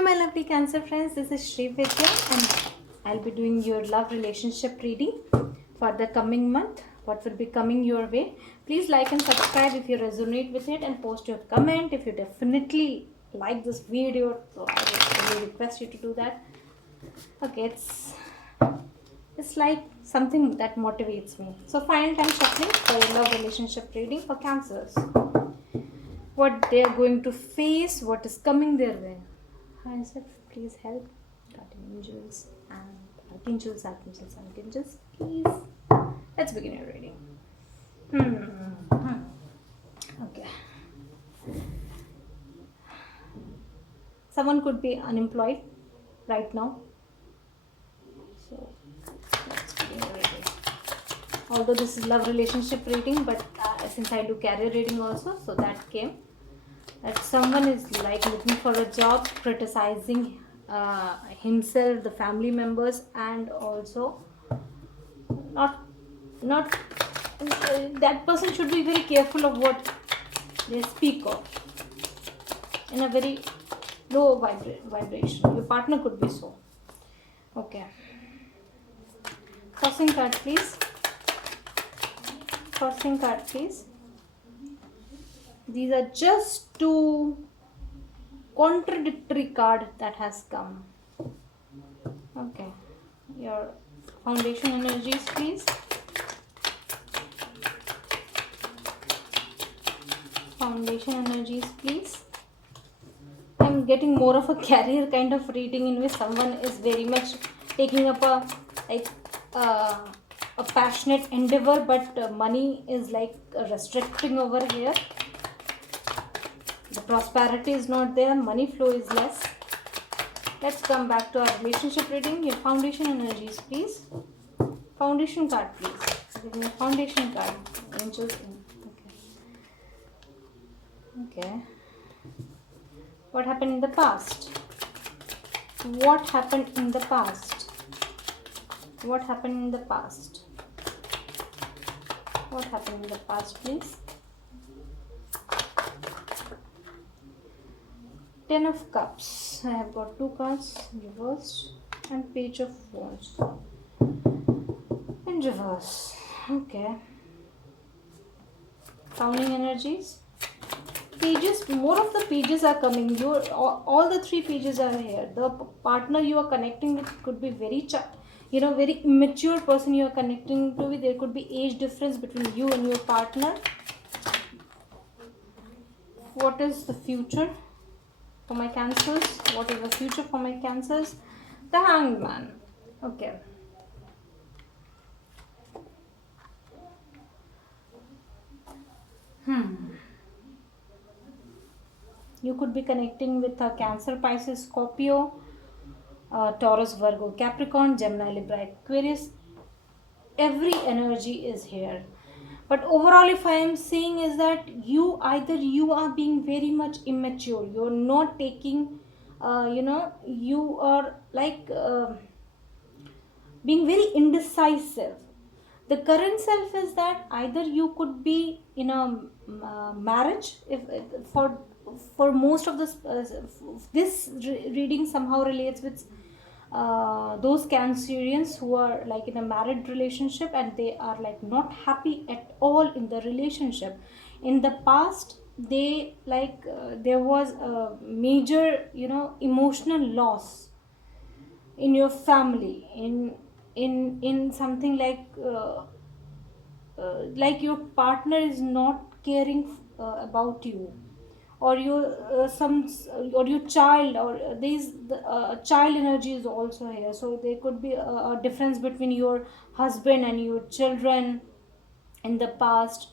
Hi, my lovely Cancer friends. This is Sri Vidya, and I'll be doing your love relationship reading for the coming month. What will be coming your way? Please like and subscribe if you resonate with it, and post your comment if you definitely like this video. So I would really request you to do that. Okay, it's like something that motivates me. So final time shuffling for your love relationship reading for Cancers. What they are going to face, what is coming their way. I said, please help. Guardian angels and archangels, archangels, archangels, please. Let's begin your reading. Okay. Someone could be unemployed right now. So let's begin your reading. Although this is love relationship reading, but since I do career reading also, so that came. That someone is like looking for a job, criticizing himself, the family members, and also not that person should be very careful of what they speak of in a very low vibration. Your partner could be so. Okay. Crossing card, please. Crossing card, please. These are just two contradictory card that has come. Okay. Your foundation energies, please. Foundation energies, please. I'm getting more of a career kind of reading in which someone is very much taking up a passionate endeavor, but money is like restricting over here. The prosperity is not there, money flow is less. Let's come back to our relationship reading. Your foundation energies, please. Foundation card, please. Give me a foundation card. Angels. Okay. What happened in the past? What happened in the past? What happened in the past? What happened in the past, please? Ten of Cups. I have got two cards reversed and Page of Wands in reverse. Okay. Founding energies. Pages, more of the pages are coming. All the three pages are here. The partner you are connecting with could be very very immature person you are connecting to with. There could be age difference between you and your partner. What is the future for my Cancers? What is the future for my Cancers? The Hanged Man. Okay. You could be connecting with a Cancer, Pisces, Scorpio, Taurus, Virgo, Capricorn, Gemini, Libra, Aquarius. Every energy is here. But overall, if I am seeing is that you are being very much immature. You're not taking, you are like being very indecisive. The current self is that either you could be in a marriage, if for most of this reading somehow relates with those Cancerians who are like in a married relationship and they are like not happy at all in the relationship. In the past, they like there was a major emotional loss in your family, in something like your partner is not caring about you, or your or your child, or these child energy is also here. So there could be a difference between your husband and your children in the past,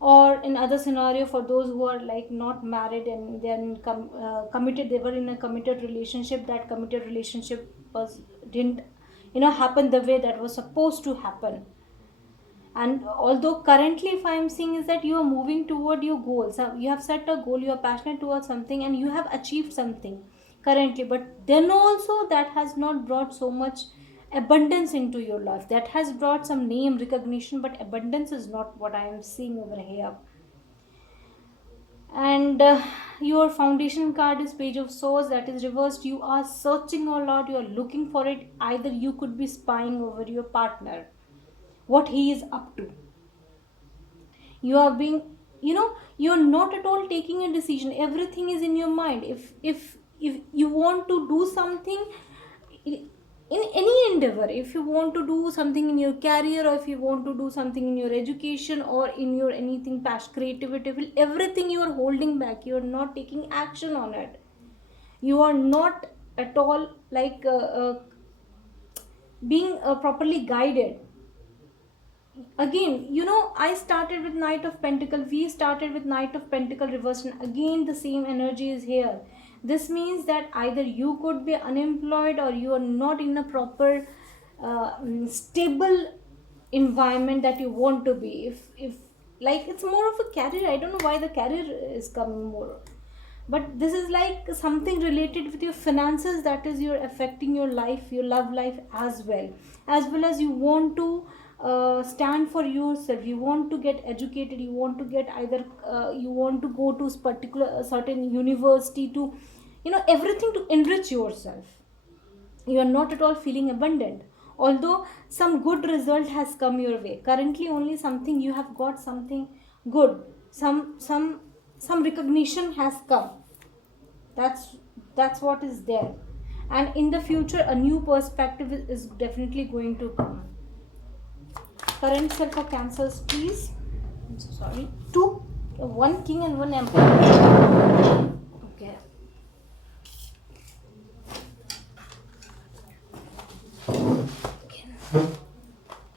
or in other scenario for those who are like not married and they are committed. They were in a committed relationship. That committed relationship didn't happen the way that was supposed to happen. And although currently if I am seeing is that you are moving toward your goals, you have set a goal, you are passionate towards something and you have achieved something currently, but then also that has not brought so much abundance into your life. That has brought some name recognition, but abundance is not what I am seeing over here. And your foundation card is page of swords, that is reversed. You are searching a lot, you are looking for it. Either you could be spying over your partner, what he is up to. You are being, you're not at all taking a decision. Everything is in your mind. If you want to do something in in any endeavor, if you want to do something in your career, or if you want to do something in your education, or in your anything past creativity, everything you are holding back, you are not taking action on it. You are not at all like being properly guided. Again, I started with knight of pentacle, we started with knight of pentacle reversed, and again the same energy is here. This means that either you could be unemployed, or you are not in a proper stable environment that you want to be. If like, it's more of a career. I don't know why the career is coming more, but this is like something related with your finances, that is you're affecting your life, your love life as well. As you want to stand for yourself, you want to get educated, you want to get either you want to go to particular certain university to, everything to enrich yourself. You are not at all feeling abundant, although some good result has come your way. Currently only something you have got, something good, some recognition has come. That's what is there. And in the future a new perspective is definitely going to come. Current self for cancers, please. I'm so sorry. Two, one king and one emperor. Okay.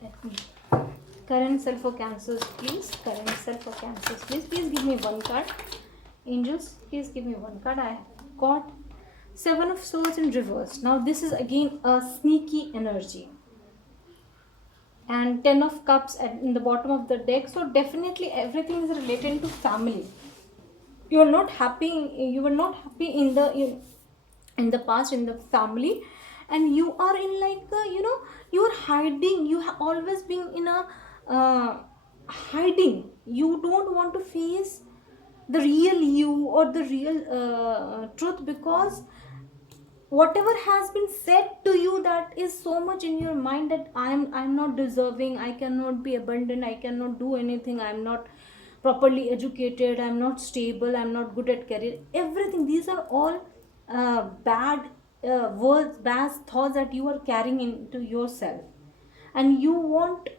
Let me. Current self for cancers, please. Current self for cancers, please. Please give me one card. Angels, please give me one card. I got seven of swords in reverse. Now this is again a sneaky energy. And 10 of cups in the bottom of the deck. So definitely everything is related to family. You are not happy, you were not happy in the past, in the family, and you are in like you are hiding. You have always been in a hiding. You don't want to face the real you, or the real truth, because whatever has been said to you, that is so much in your mind, that I'm not deserving, I cannot be abundant, I cannot do anything, I'm not properly educated, I'm not stable, I'm not good at career, everything. These are all bad words, bad thoughts that you are carrying into yourself. And you want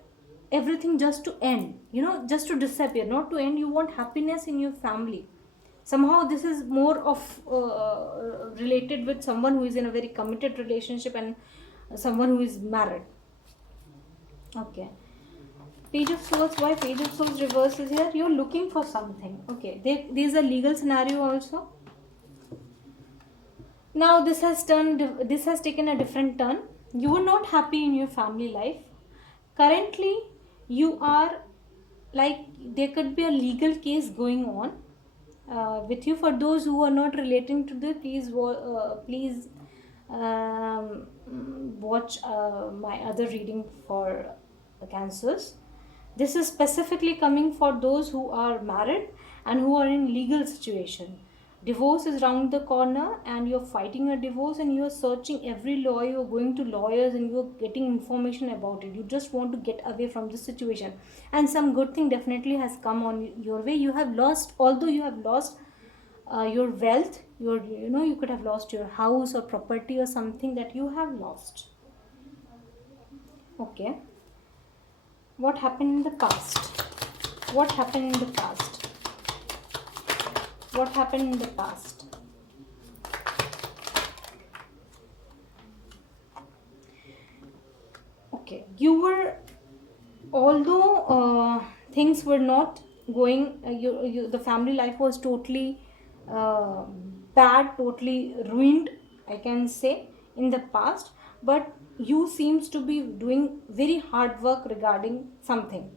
everything just to end, just to disappear, not to end. You want happiness in your family. Somehow this is more of related with someone who is in a very committed relationship, and someone who is married. Okay. Page of swords. Why page of swords reverse is here? You're looking for something. Okay. There is a legal scenario also. Now this has taken a different turn. You are not happy in your family life. Currently you are like, there could be a legal case going on with you. For those who are not relating to this, please watch my other reading for cancers. This is specifically coming for those who are married and who are in legal situation. Divorce is round the corner, and you're fighting a divorce, and you're searching every law, you're going to lawyers, and you're getting information about it. You just want to get away from this situation, and some good thing definitely has come on your way. You have lost, although you have lost your wealth, you could have lost your house or property or something that you have lost. Okay. What happened in the past? What happened in the past? What happened in the past? Okay, you were, although things were not going, the family life was totally bad, totally ruined, I can say, in the past, but you seems to be doing very hard work regarding something.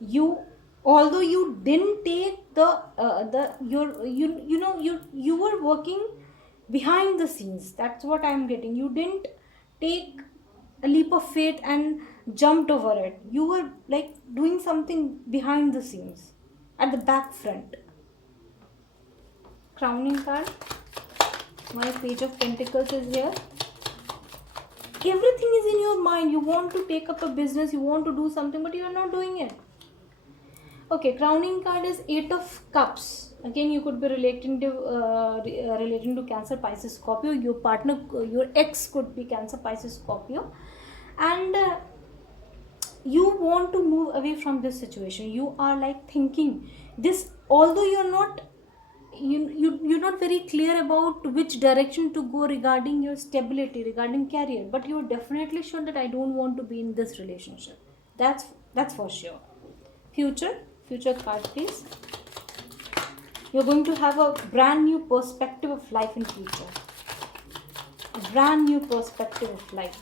You, although you didn't take the your you were working behind the scenes. That's what I'm getting. You didn't take a leap of faith and jumped over it. You were like doing something behind the scenes, at the back front. crowning card. Why Page of Pentacles is here? Everything is in your mind. You want to take up a business, you want to do something, but you are not doing it. Okay, crowning card is Eight of Cups. Again, you could be relating to Cancer, Pisces, Scorpio. Your partner, your ex could be Cancer, Pisces, Scorpio, and you want to move away from this situation. You are like thinking this, although you're not you're not very clear about which direction to go regarding your stability, regarding career, but you're definitely sure that I don't want to be in this relationship. That's for sure. Future card, please. You're going to have a brand new perspective of life in future. A brand new perspective of life.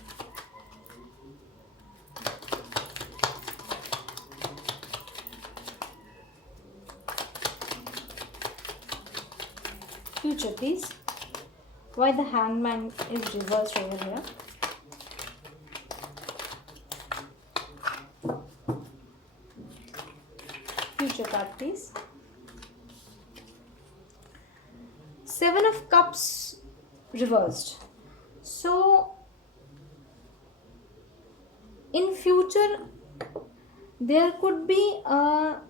Future, please. Why the Hangman is reversed over here? Future card, please. Seven of Cups reversed. So in future there could be a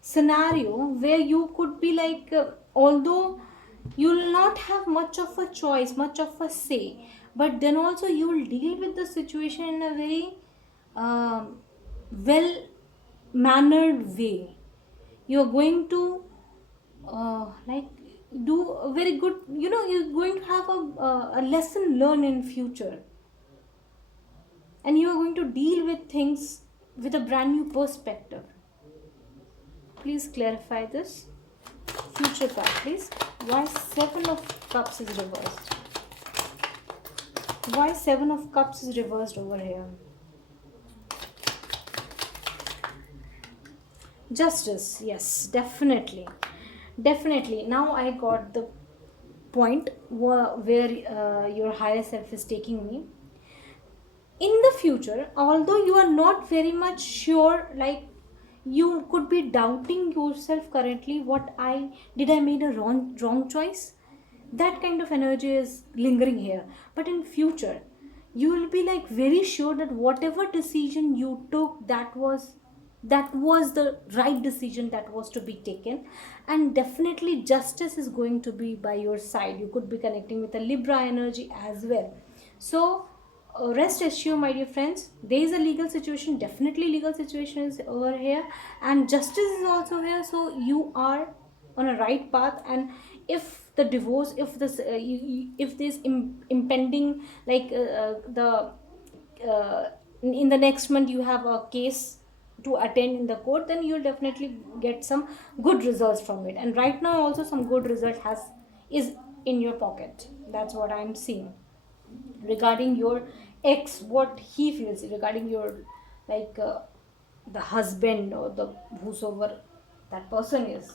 scenario where you could be like, although you will not have much of a choice, much of a say, but then also you will deal with the situation in a very well mannered way. You are going to like do a very good, you're going to have a lesson learned in future, and you are going to deal with things with a brand new perspective. Please clarify this. Future card, please. Why Seven of Cups is reversed? Why Seven of Cups is reversed over here? Justice, yes, definitely. Now I got the point where your higher self is taking me. In the future, although you are not very much sure, like you could be doubting yourself currently, what I did, I made a wrong choice. That kind of energy is lingering here. But in future, you will be like very sure that whatever decision you took, that was the right decision that was to be taken, and definitely justice is going to be by your side. You could be connecting with a Libra energy as well. So rest assured, my dear friends, there is a legal situation, definitely legal situation is over here, and justice is also here. So you are on a right path. And if the divorce, if this if this impending, like the in the next month you have a case to attend in the court, then you'll definitely get some good results from it. And right now also some good result is in your pocket. That's what I'm seeing regarding your ex, what he feels regarding your, like the husband or the whosoever that person is.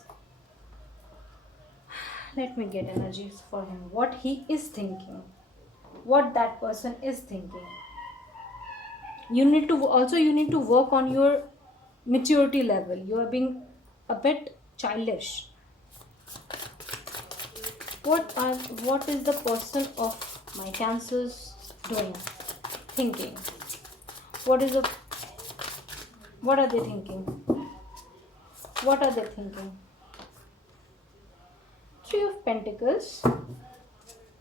Let me get energies for him, what he is thinking, what that person is thinking. You need to work on your maturity level. You are being a bit childish. What is the person of my Cancers doing, thinking? What are they thinking? What are they thinking? Three of Pentacles.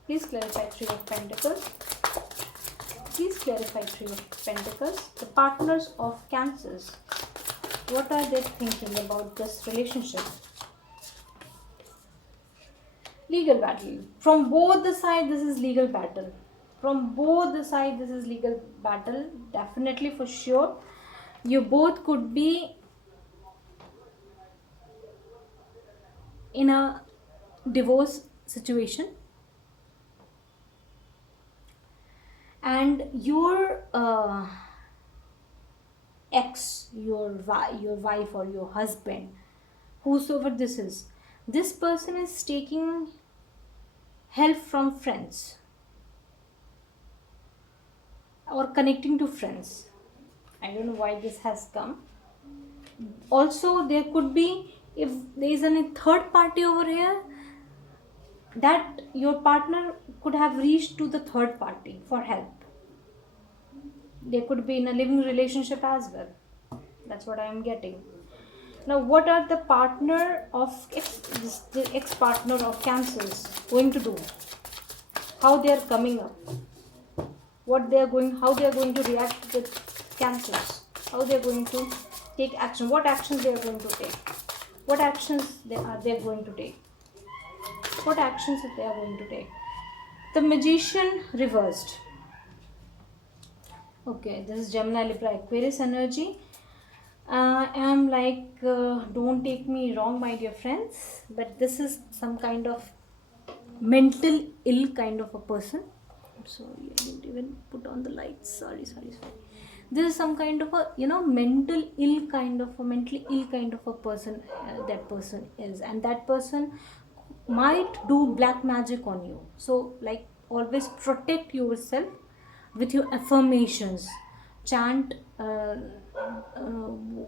Please clarify Three of Pentacles. Please clarify Three of Pentacles. The partners of Cancers. What are they thinking about this relationship? Legal battle. From both the sides, this is legal battle. From both the sides, this is legal battle. Definitely, for sure. You both could be in a divorce situation, and your ex, your wife or your husband, whosoever this person is taking help from friends or connecting to friends. I don't know why this has come. Also, there could be If there is any third party over here, that your partner could have reached to the third party for help. They could be in a living relationship as well. That's what I am getting. Now, what are the partner of the ex partner of cancers going to do? How they are coming up? What they are going? How they are going to react to the cancers? How they are going to take action? What actions they are going to take? What actions they going to take? What actions they are going to take? The Magician reversed. Okay, this is Gemini, Libra, Aquarius energy. I am like, don't take me wrong, my dear friends, but this is some kind of mental ill kind of a person. I'm sorry, I didn't even put on the lights. Sorry. This is some kind of a, mental ill kind of a, mentally ill kind of a person, that person is, and that person might do black magic on you. So, like, always protect yourself with your affirmations. Chant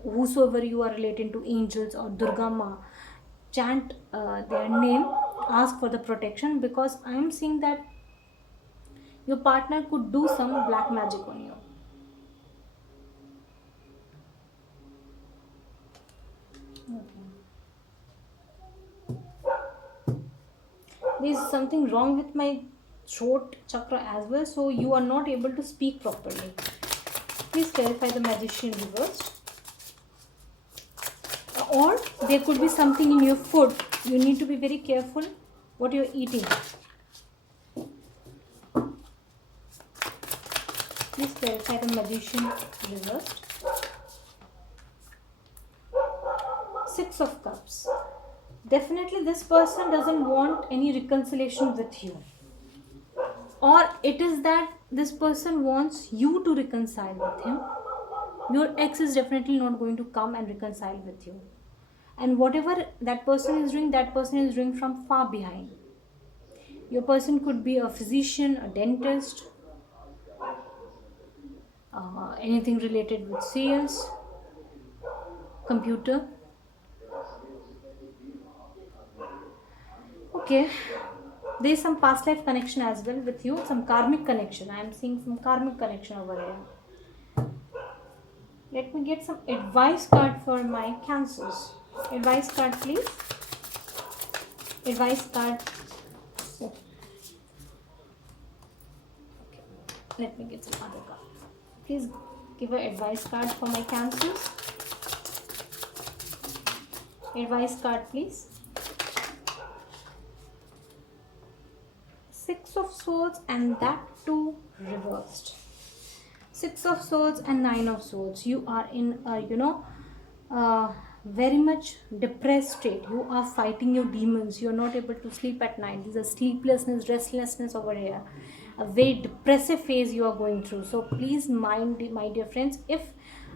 whosoever you are relating to, angels or Durga Ma, chant their name, ask for the protection, because I am seeing that your partner could do some black magic on you. There is something wrong with my throat chakra as well, so you are not able to speak properly. Please clarify the Magician reversed. Or there could be something in your food. You need to be very careful what you are eating. Please clarify the Magician reversed. Six of Cups. Definitely this person doesn't want any reconciliation with you. Or it is that this person wants you to reconcile with him. Your ex is definitely not going to come and reconcile with you. And whatever that person is doing from far behind. Your person could be a physician, a dentist, anything related with sales, computer. Okay, there is some past life connection as well with you, some karmic connection. I am seeing some karmic connection over here. Let me get some advice card for my cancers. Advice card, please. Advice card. Okay. Let me get some other card. Please give an advice card for my cancers. Advice card, please. Six of Swords, and that too reversed. Six of Swords and Nine of Swords. You are in a very much depressed state. You are fighting your demons. You are not able to sleep at night. There's a sleeplessness, restlessness over here. A very depressive phase you are going through. So please mind, my dear friends, if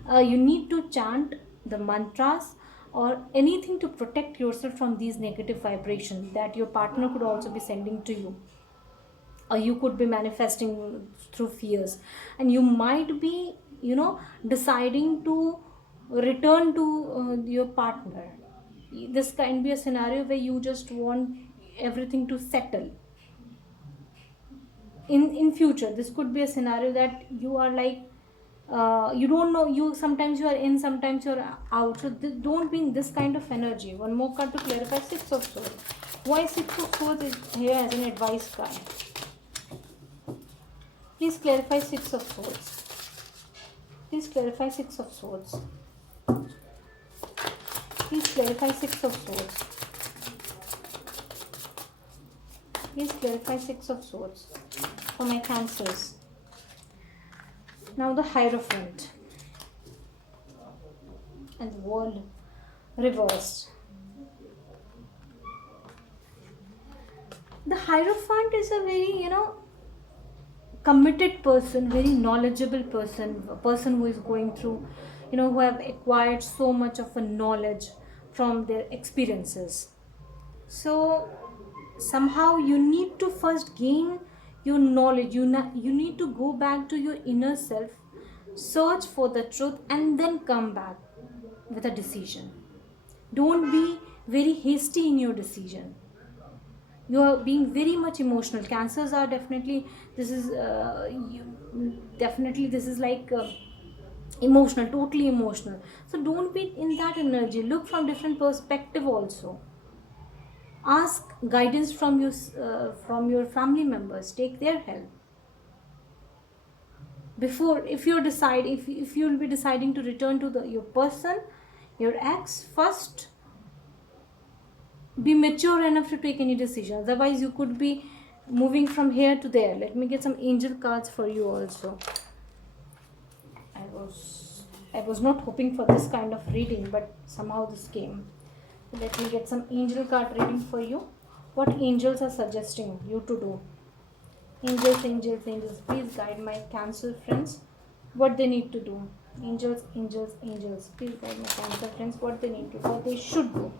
you need to chant the mantras or anything to protect yourself from these negative vibrations that your partner could also be sending to you, or you could be manifesting through fears, and you might be deciding to return to your partner. This can be a scenario where you just want everything to settle in future. This could be a scenario that you are like, you don't know, you sometimes you are in, sometimes you're out. So don't be in this kind of energy. One more card to clarify. Six of Swords. Why Six of Swords is here as an advice card? Please clarify Six of Swords. Please clarify Six of Swords. Please clarify Six of Swords. Please clarify Six of Swords for my cancers. Now the Hierophant and the World reversed. The Hierophant is a very, committed person, very knowledgeable person, a person who is going through, who have acquired so much of a knowledge from their experiences. So somehow you need to first gain your knowledge. You need to go back to your inner self, search for the truth, and then come back with a decision. Don't be very hasty in your decision. You are being very much emotional. Cancers are definitely, this is definitely this is like emotional, totally emotional. So don't be in that energy. Look from different perspective also. Ask guidance from your family members. Take their help before, if you decide, if you'll be deciding to return to your person, your ex, first be mature enough to take any decision. Otherwise you could be moving from here to there. Let me get some angel cards for you also. I was not hoping for this kind of reading, but somehow this came. Let me get some angel card reading for you. What angels are suggesting you to do? Angels, angels, angels, please guide my Cancer friends what they need to do. Angels, angels, angels, please guide my Cancer friends what they need to do, what they should do.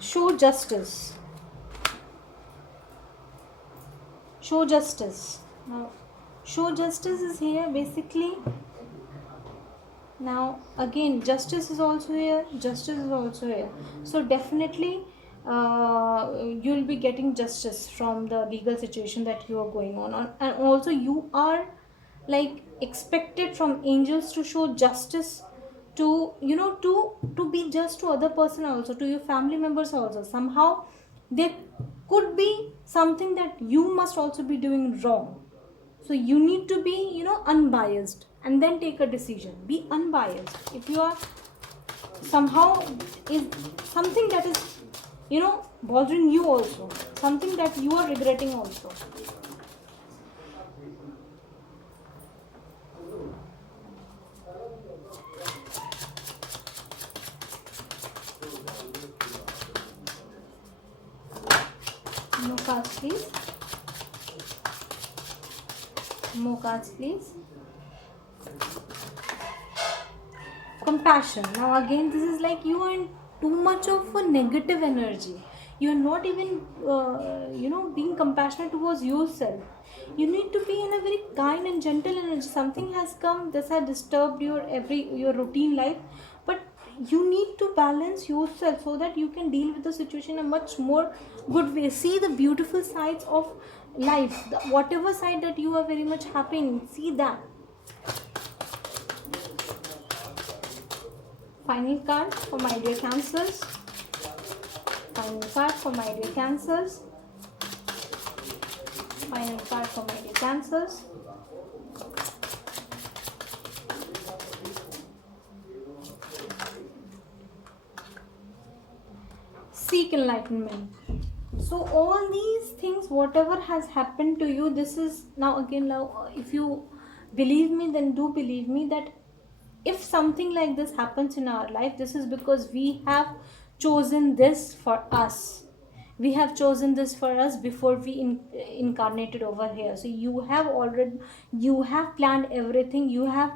Show justice. Show justice. Now, show justice is here basically. Now again, justice is also here, justice is also here. So definitely you'll be getting justice from the legal situation that you are going on. And also you are like expected from angels to show justice, to to be just to other person also, to your family members also. Somehow there could be something that you must also be doing wrong. So you need to be unbiased and then take a decision. Be unbiased. If you are somehow is something that is bothering you also, something that you are regretting also. More cards please. More cards please. Compassion. Now again, this is like you are in too much of a negative energy. You are not even being compassionate towards yourself. You need to be in a very kind and gentle energy. Something has come, this has disturbed your routine life, but you need to balance yourself so that you can deal with the situation in a much more good way. See the beautiful sides of life, whatever side that you are very much happy in, see that. Final card for my dear Cancers. Final card for my dear Cancers. Final card for my dear Cancers. Seek enlightenment. So all these things, whatever has happened to you, this is now again, if you believe me, then do believe me that if something like this happens in our life, this is because we have chosen this for us. We have chosen this for us before we incarnated over here. So you have planned everything. You have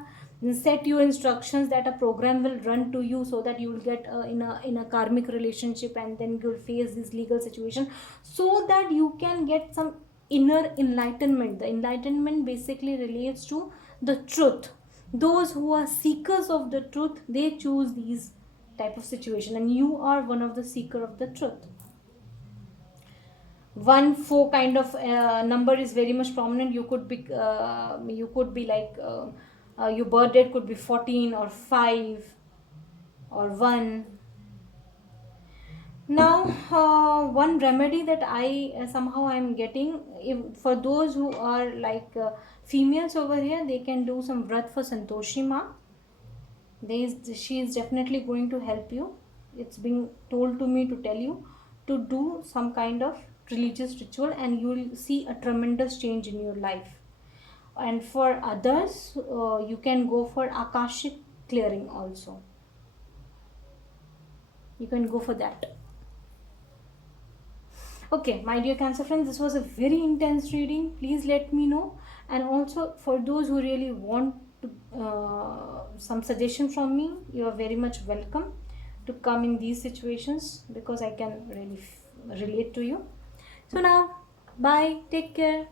set your instructions that a program will run to you, so that you will get in a karmic relationship, and then you'll face this legal situation, so that you can get some inner enlightenment. The enlightenment basically relates to the truth. Those who are seekers of the truth, they choose these type of situation, and you are one of the seeker of the truth. 1 4 kind of number is very much prominent. You could be like your birth date could be 14 or 5 or 1. Now one remedy that I somehow I'm getting, for those who are like females over here, they can do some vrat for Santoshi Ma. She is definitely going to help you. It's being told to me to tell you to do some kind of religious ritual, and you will see a tremendous change in your life. And for others, you can go for Akashic clearing also. You can go for that. Okay, my dear Cancer friends, this was a very intense reading. Please let me know. And also for those who really want to, some suggestion from me, you are very much welcome to come in these situations, because I can really relate to you. So now, bye, take care.